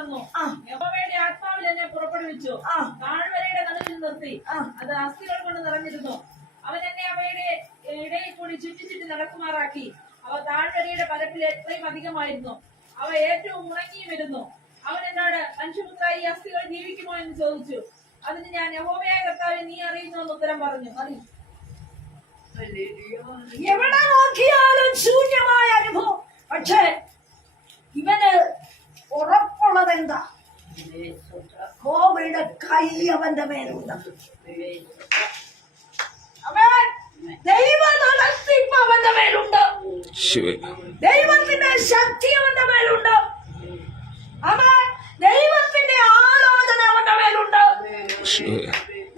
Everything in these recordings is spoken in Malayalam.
തന്നു. യഹോവയുടെ ആത്മാവിൽ എന്നെ പുറപ്പെടുവിച്ചു. താഴ്വരയുടെ നടുവിൽ നിർത്തി. അത് അസ്ഥികൾ കൊണ്ട് നിറഞ്ഞിരുന്നു. അവൻ എന്നെ അവയുടെ ഇടയിൽ കൂടി ചുറ്റി ചുറ്റി നടക്കുമാറാക്കി. അവ താഴ്വരയുടെ പരപ്പിൽ എത്രയും അധികമായിരുന്നു. അവ ഏറ്റവും ഉണങ്ങിയും വരുന്നു. അവൻ എന്നോട് മനുഷ്യപുത്ര ഈ അസ്ഥികൾ ജീവിക്കുമോ എന്ന് ചോദിച്ചു. അതിന് ഞാൻ യഹോമയായ കർത്താവ് നീ അറിയുന്നു എന്ന് ഉത്തരം പറഞ്ഞു. മതി. എവിടെ നോക്കിയാലും ശൂന്യമായ അനുഭവം. പക്ഷേ ഇവന് ഉറപ്പുള്ളത് എന്താ കോവിഡ് കൈ അവന്റെ മേലുണ്ട്. അവൻ ദൈവ നടത്തിപ്പ് അവന്റെ മേലുണ്ട്. ദൈവത്തിന്റെ ശക്തി അവന്റെ മേലുണ്ട്. അവൻ ദൈവത്തിന്റെ ആലോചന അവന്റെ മേലുണ്ട്.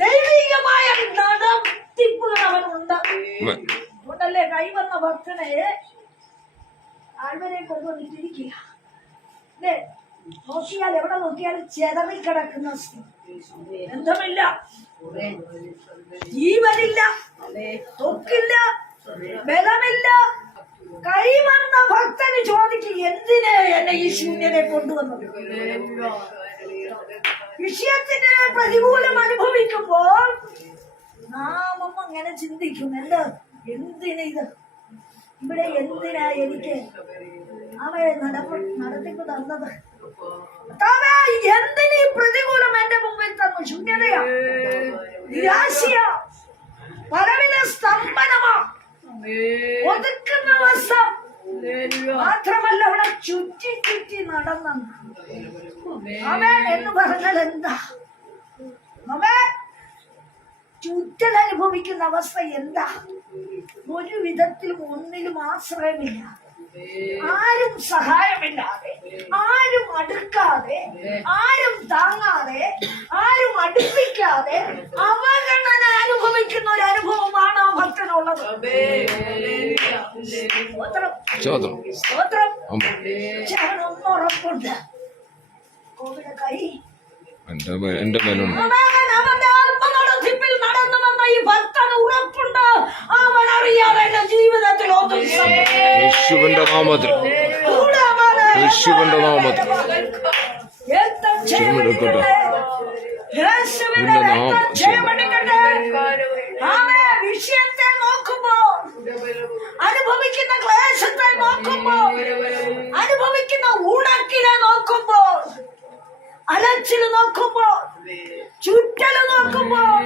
ദൈവികമായ നടത്തിപ്പുകൾ അവനുണ്ട്. അതുകൊണ്ടല്ലേ കൈവന്ന ഭക്തനെ ആൾവരെ കൊണ്ടുവന്നിട്ടിരിക്കുക അല്ലേ? നോക്കിയാൽ എവിടെ നോക്കിയാലും ചെതറി കിടക്കുന്ന. ബന്ധമില്ല. ജീവനില്ല. തൊക്കില്ല. ബലമില്ല. കൈവന്ന ഭക്തന് ചോദിക്കും എന്തിന് എന്നെ ഈ ശൂന്യനെ കൊണ്ടുവന്നത്? വിഷയത്തിന് പ്രതികൂലം അനുഭവിക്കുമ്പോൾ നാമം അങ്ങനെ ചിന്തിക്കും എന്ത് എന്തിന് ഇത്? ഇവിടെ എന്തിനാ എനിക്ക് അവയെ നടപ്പ് നടത്തിപ്പ് തന്നത്. കർത്താവേ, എന്തിന് ഈ പ്രതികൂലം എന്റെ മുമ്പിൽ തന്നു? ശൂന്യതയാ. നിരാശയാ. പലവിധ സ്തംഭനമാ. ഒതുക്കുന്ന വശം മാത്രമല്ല അവിടെ ചുറ്റി ചുറ്റി നടന്നു അവൻ എന്ന് പറഞ്ഞാൽ എന്താ? അവൻ ചുറ്റൽ അനുഭവിക്കുന്ന അവസ്ഥ എന്താ? ഒരു വിധത്തിലും ഒന്നിലും ആശ്രയമില്ല. ആരും സഹായമില്ലാതെ ആരും അടുക്കാതെ ആരും താങ്ങാതെ ആരും അടുപ്പിക്കാതെ അവഗണന അനുഭവിക്കുന്ന ഒരു അനുഭവമാണ് ആ ഭക്തനുള്ളത്. സ്തോത്രം. സ്തോത്രം. ചരണം ഉറപ്പുണ്ട്. കോവിഡ് കൈ എന്റെ എന്റെ മേലുണ്ട് യേശുവിന്റെ നാമത്തിൽ. യേശുവിന്റെ നാമത്തിൽ. രക്തം വിഷയത്തെ നോക്കുമ്പോൾ അനുഭവിക്കുന്ന ക്ലേശത്തെ നോക്കുമ്പോ അനുഭവിക്കുന്ന ഉണക്കിനെ നോക്കുമ്പോൾ അലച്ചിൽ നോക്കുമ്പോൾ ചുറ്റൽ നോക്കുമ്പോൾ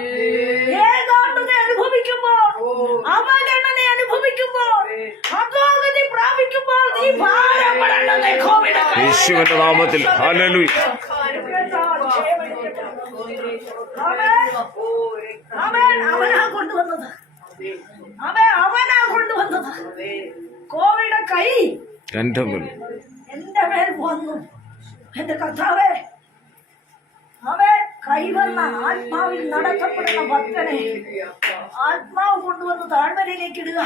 ഏകാന്തത അനുഭവിക്കുമ്പോൾ അവഗണന അനുഭവിക്കുമ്പോൾ അധോഗതി പ്രാപിക്കുമ്പോൾ നീ ഭാരപ്പെടേണ്ടത് യേശുവിന്റെ നാമത്തിൽ. ഹല്ലേലൂയ. അവൻ അവനാ കൊണ്ടുവന്നത്. അവൻ അവനാ കൊണ്ടുവന്നത്. കോവിഡ് കൈ എന്റെ മേൽ. എന്റെ മേൽ വന്നു. എന്റെ കർത്താവേ അവൻ കൈവന്ന ആത്മാവിൽ നടത്തപ്പെടുന്ന ഭക്തനെ ആത്മാവ് കൊണ്ടുവന്ന് താഴ്വരയിലേക്ക് ഇടുക.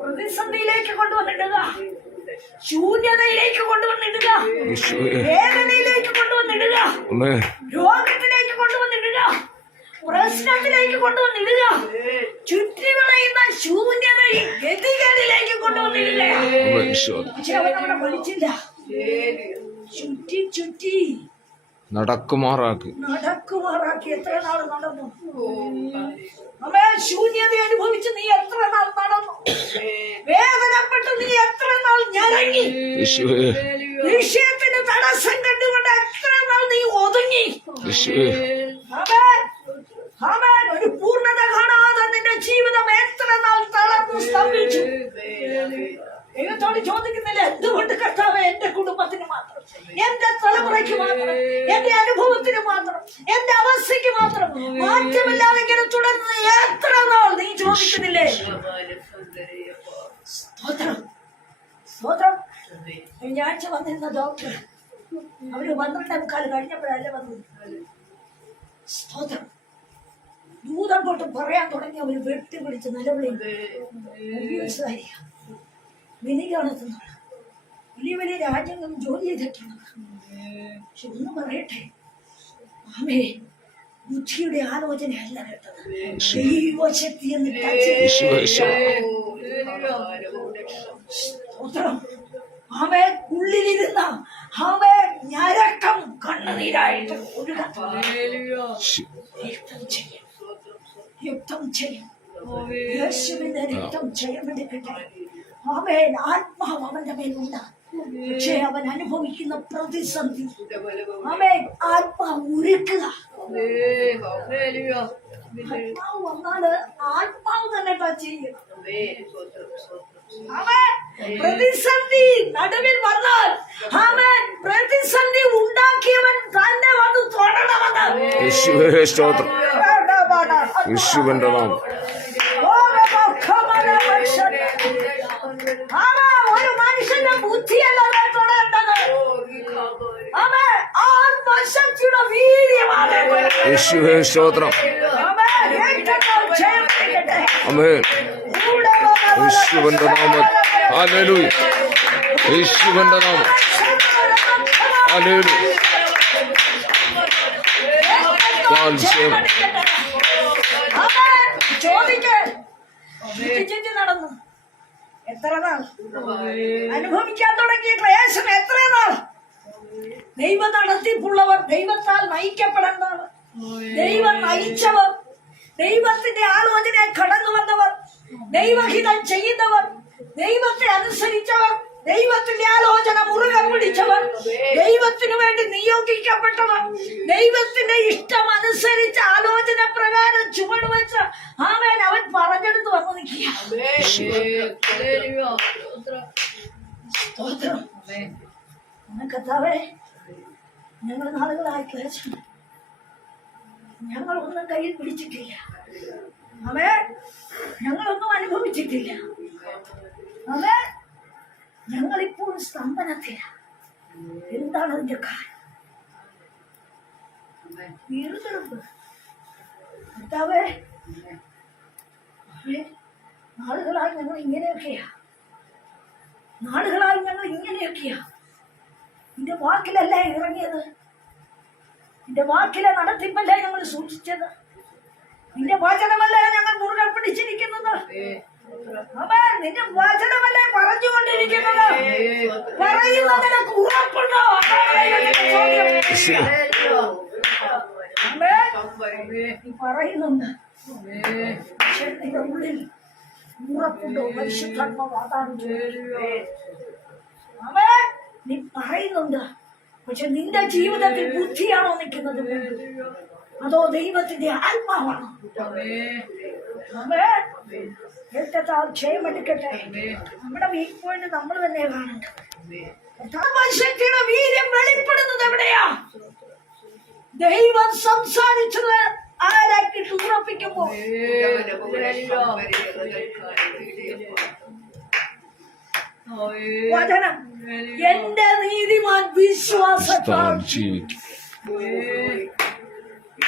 പ്രതിസന്ധിയിലേക്ക് കൊണ്ടുവന്നിടുക. ശൂന്യതയിലേക്ക് കൊണ്ടുവന്നിടുക. വേദനയിലേക്ക് കൊണ്ടുവന്നിടുക. രോഗത്തിലേക്ക് കൊണ്ടുവന്നിടുക. പ്രശ്നത്തിലേക്ക് കൊണ്ടുവന്നിടുക. ചുറ്റിവളയുന്ന ശൂന്യതയിൽ ഗതികളിലേക്ക് കൊണ്ടുവന്നിടുക. പക്ഷെ അവൻ അവിടെ വിളിച്ചില്ല. ചുറ്റി ചുറ്റി. നടക്കുമാറാക്കി. നടക്കുമാറാക്കി. എത്ര നാൾ നടന്നു? നമ്മെ ശൂന്യത അനുഭവിച്ച് നീ എത്ര നാൾ നടന്നു? വേദനപ്പെട്ട് നീ എത്ര നാൾ ഞരങ്ങി? വിഷയത്തിന് തടസ്സം കണ്ടുകൊണ്ട് എത്ര നാൾ നീ ഒതുങ്ങി യേശുവേ അവൻ അവൻ ഒരു പൂർണത കാണാതെ നിന്റെ ജീവിതം എത്ര നാൾ തളർന്നു സ്തംഭിച്ചു ദൈവത്തോട് ചോദിക്കുന്നില്ല എന്തുകൊണ്ട് കർത്താവ് എന്റെ കുടുംബത്തിന് മാത്രം എന്റെ തലമുറയ്ക്ക് മാത്രം എന്റെ അനുഭവത്തിന് മാത്രം എന്റെ അവസ്ഥയ്ക്ക് മാത്രം. മാറ്റമില്ലാതെ ഇങ്ങനെ തുടർന്ന് എത്ര നാൾ നീ ചോദിക്കുന്നില്ലേ? സ്തോത്രം. സ്തോത്രം. കഴിഞ്ഞ ആഴ്ച വന്നിരുന്ന ഡോക്ടർ അവർ പന്ത്രണ്ടേ മുക്കാൽ കഴിഞ്ഞപ്പോഴല്ലേ വന്നത്. സ്തോത്രം. ദൂതം കൊണ്ട് പറയാൻ തുടങ്ങി അവർ വെട്ടി പിടിച്ച് നിലവിളി വിനികാണത്തുന്നത് വലിയ വലിയ രാജ്യങ്ങളും ജോലി ചെയ്തിട്ടുള്ളത് പക്ഷെ ഒന്ന് പറയട്ടെ? ആമേ ബുദ്ധിയുടെ ആലോചനയല്ല കേട്ടത്. ദൈവശക്തി എന്ന് സ്തോത്രം. ആമേ ഉള്ളിലിരുന്ന ആമേ ഞരക്കം കണ്ണുനീരായിട്ട് യുദ്ധം ചെയ്യും. യുക്തം ചെയ്യും. യേശുവിന്റെ രക്തം ജയമെടുക്കട്ടെ അവൻ ആത്മാവ് അവന്റെ മേലുണ്ട്. പക്ഷേ അവൻ അനുഭവിക്കുന്ന പ്രതിസന്ധി. അവൻ ആത്മാവ് ഉരുക്കുക. ആത്മാവ് വന്നാൽ ആത്മാവ് തന്നെ ടച്ച് ചെയ്യും അവൻ പ്രതിസന്ധി നടുവിൽ വന്നാൽ അവൻ പ്രതിസന്ധി ഉണ്ടാക്കിയവൻ തന്നെ വന്ന് തൊടണമെന്ന്. യേശുവിന്റെ നാമം. മനുഷ്യന്റെ ബുദ്ധിയല്ല അവൻ തൊടേണ്ടത് അവൻ ആത്മശക്തിയുടെ വീര്യമാണ് യേശുവേ സ്തോത്രം അവൻ ഏറ്റവും ജയമെടുക്കട്ടെ. അമേൻ യേശുവിന്റെ നാമം ഹല്ലേലൂയ യേശുവിന്റെ നാമം ഹല്ലേലൂയ കാൽസ്യം അവൻ ചോദിക്ക് ചിന്തിച്ച് നടന്നു എത്ര നാൾ? അനുഭവിക്കാൻ തുടങ്ങിയ ക്ലേശം എത്ര നാൾ? ദൈവ നടത്തിപ്പുള്ളവർ ദൈവത്താൽ നയിക്കപ്പെടുന്നവർ ദൈവം നയിച്ചവർ. ദൈവത്തിന്റെ ആലോചനയെ കടന്നു വന്നവർ ദൈവഹിതം ചെയ്യുന്നവർ. ദൈവത്തെ അനുസരിച്ചവർ. ദൈവത്തിന്റെ ആലോചന മുറുകെ പിടിച്ചവർ ദൈവത്തിനു വേണ്ടി നിയോഗിക്കപ്പെട്ടവർ ദൈവത്തിന്റെ ഇഷ്ടം അനുസരിച്ച് ആലോചന പ്രകാരം ചുവട് വെച്ച് അവൻ അവൻ പറഞ്ഞെടുത്ത് വന്നു നിൽക്കുക ഞങ്ങൾ നാളുകളായി ഞങ്ങൾ ഒന്നും കയ്യിൽ പിടിച്ചിട്ടില്ല. അവേ ഞങ്ങളൊന്നും അനുഭവിച്ചിട്ടില്ല. അവേ ഞങ്ങളിപ്പോൾ സ്തംഭനത്തിലാണ്. എന്താണ് അതിന്റെ കാരണം നാളുകളായി ഞങ്ങൾ ഇങ്ങനെയൊക്കെയാ. നാളുകളായി ഞങ്ങൾ ഇങ്ങനെയൊക്കെയാ. നിന്റെ വാക്കിലല്ലേ ഇറങ്ങിയത്? നിന്റെ വാക്കിലെ നടത്തിപ്പല്ലേ ഞങ്ങൾ സൂക്ഷിച്ചത്? നിന്റെ വചനമല്ലേ ഞങ്ങൾ മുറുകെ പിടിച്ചിരിക്കുന്നത്? നിന്റെ വചനമല്ലേ പറഞ്ഞുകൊണ്ടിരിക്കുന്നത്? പറയുന്നതിന് ഉറപ്പുണ്ടോ? പറയുന്നുണ്ട്. പക്ഷേ നിന്റെ ഉള്ളിൽ ഉറപ്പുണ്ടോ? ചോദ്യം. ആമേൻ. നീ പറയുന്നുണ്ട്. പക്ഷെ നിന്റെ ജീവിതത്തിൽ ബുദ്ധിയാണോ നിൽക്കുന്നത്? അതോ ദൈവത്തിന്റെ ആത്മാവാണ്. ആമേൻ. ഏറ്റത്താൽ ക്ഷയമെടുക്കട്ടെ. നമ്മുടെ വീക്ക് പോയിന്റ് നമ്മൾ തന്നെ കാണണ്ട ശക്തിയുടെ വീര്യം വെളിപ്പെടുന്നത് എവിടെയാ? ദൈവം സംസാരിച്ചത് ആരാക്കിട്ട് ഉറപ്പിക്കുമ്പോ. വചനം എന്റെ നീതിമാൻ വിശ്വാസത്താൽ ജീവിക്കും.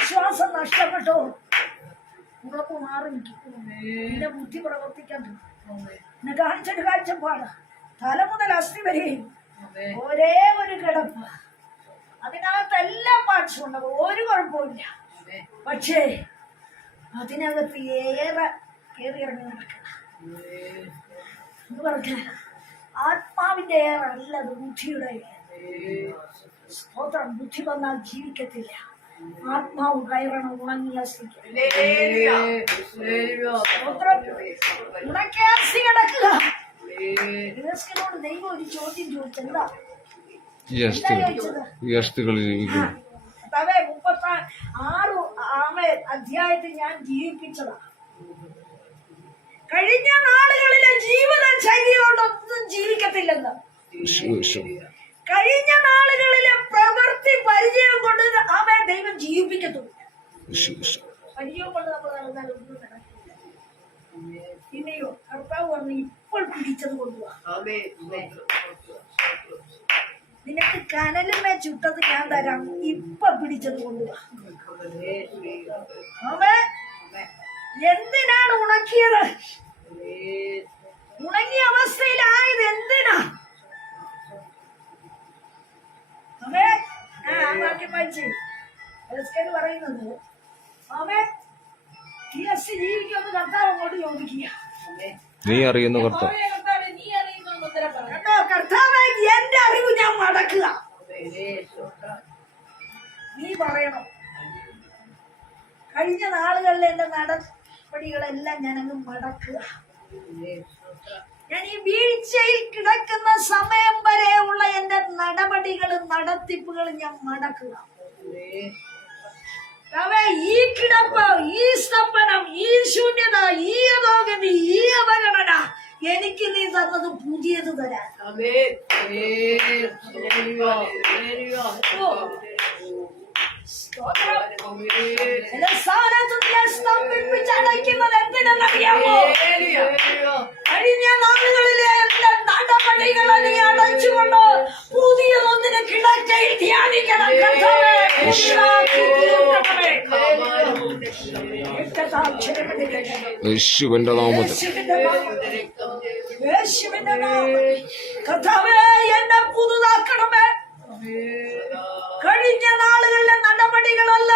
വിശ്വാസം നഷ്ടപ്പെട്ടോ ഉറപ്പ് മാറി നിൽക്കും നിന്റെ ബുദ്ധി പ്രവർത്തിക്കാൻ. എന്നെ കാണിച്ചൊരു കാഴ്ചപ്പാട്. തല മുതൽ അസ്ഥി വരെയും ഒരേ ഒരു കിടപ്പ്. അതിനകത്ത് എല്ലാ പാർട്സും ഉണ്ട് ഒരു കുഴപ്പമില്ല പക്ഷേ അതിനകത്ത് ഏറെ കയറി ഇറങ്ങി നടക്കണം. എന്ന് പറഞ്ഞാൽ ആത്മാവിന്റെ ഏറെ അല്ല അത്. ബുദ്ധിയുടെ. സ്തോത്രം. ബുദ്ധി വന്നാൽ ജീവിക്കത്തില്ല. ആത്മാവ് കയറണം ഉണങ്ങിയ കിടക്കുക. ദൈവം ഒരു ചോദ്യം ചോദിച്ചെന്താ മുപ്പത്തി ആറ് ആമേ അധ്യായത്തിൽ ഞാൻ ജീവിപ്പിച്ചതാ. കഴിഞ്ഞ നാളുകളിലെ ജീവിത ശൈലി കൊണ്ടൊന്നും ജീവിക്കത്തില്ലെന്ന് കഴിഞ്ഞ നാളുകളിലെ പ്രവൃത്തി പരിചയം കൊണ്ട് അവൻ ദൈവം ജീവിപ്പിക്കത്തുള്ളൂ പരിചയം കൊണ്ട് നമ്മൾ നടന്നാൽ ഒന്നും നടക്കില്ല. പിന്നെയോ കർത്താവ് പറഞ്ഞു ഇപ്പോൾ പിടിച്ചത് കൊണ്ടുപോവാ നിനക്ക് കനലുമേ ചുട്ടത് ഞാൻ തരാം. ഇപ്പൊ പിടിച്ചത് കൊണ്ടുപോവാ എന്തിനാണ് ഉണക്കിയത്? നീ അറിയുന്ന കർത്താവ്. കർത്താവേ, എന്റെ അറിവ് ഞാൻ മടക്കുക. നീ പറയണം. കഴിഞ്ഞ നാളുകളിൽ എന്റെ നടപടികളെല്ലാം ഞാനങ്ങ് മടക്കുക. ഞാൻ ഈ വീഴ്ചയിൽ കിടക്കുന്ന സമയം വരെയുള്ള എന്റെ നടപടികളും നടത്തിപ്പുകളും ഞാൻ മടക്കുക. കർത്താവേ, ഈ കിടപ്പ് ഈ സ്തംഭനം ഈ ശൂന്യത ഈ അധോഗതി ഈ അവഗണന എനിക്ക് നീ തന്നത് പുതിയത് തരാൻ. സ്തംഭിപ്പിച്ചടയ്ക്കുന്നത് എന്തിനെന്നറിയാമോ കഴിഞ്ഞ നാളുകളിലെ എന്റെ നടപടികളെ നീ അടച്ചുകൊണ്ട് പുതിയതൊന്നിനെ കിടക്കയിൽ ധ്യാനിക്കണം യേശുവിന്റെ നാമത്തിൽ. യേശുവിന്റെ നാമത്തിൽ. കർത്താവേ എന്നെ പുതുതാക്കണമേ. കഴിഞ്ഞ നാളുകളിലെ നടപടികളല്ല.